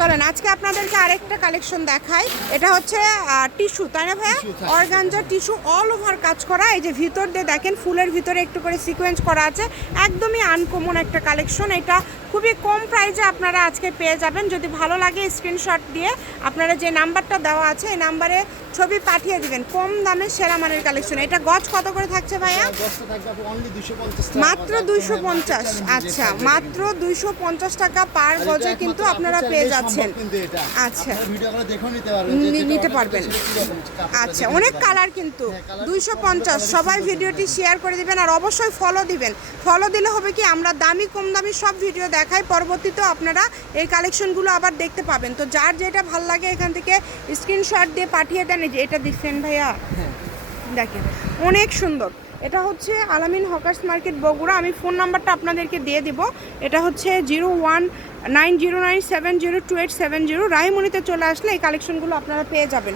চলেন আজকে আপনাদেরকে আরেকটা কালেকশন দেখাই। এটা হচ্ছে টিস্যু, তাই না ভাইয়া? অর্গানজা টিস্যু, অল ওভার কাজ করা। এই যে ভিতর দিয়ে দেখেন ফুলের ভিতরে একটু করে সিকোয়েন্স করা আছে, একদমই আনকমন একটা কালেকশন। এটা খুবই কম প্রাইসে আপনারা আজকে পেয়ে যাবেন। যদি ভালো লাগে স্ক্রিনশট দিয়ে আপনারা যে নাম্বারটা দেওয়া আছে এই নাম্বারে ছবি পাঠিয়ে দিবেন। কম দামে সেরা মানের কালেকশন। এটা গজ কত করে থাকছে ভাইয়া? মাত্র 250। আচ্ছা, মাত্র 250 টাকা পার গজে কিন্তু আপনারা পেয়ে যাচ্ছেন। আচ্ছা, নিতে পারবেন। আচ্ছা, অনেক কালার কিন্তু 250। সবাই ভিডিওটি শেয়ার করে দিবেন আর অবশ্যই ফলো দিবেন। ফলো দিলে হবে কি, আমরা দামি কম দামি সব ভিডিও দেখাই, পরবর্তীতেও আপনারা এই কালেকশনগুলো আবার দেখতে পাবেন। তো যার যেটা ভাল লাগে এখান থেকে স্ক্রিনশট দিয়ে পাঠিয়ে দেন। যে এটা দিচ্ছেন ভাইয়া, দেখেন অনেক সুন্দর। এটা হচ্ছে আলামিন হকার্স মার্কেট বগুড়া। আমি ফোন নাম্বারটা আপনাদেরকে দিয়ে দিব। এটা হচ্ছে 0190970287। রাহিমনিতে চলে আসলে এই কালেকশনগুলো আপনারা পেয়ে যাবেন।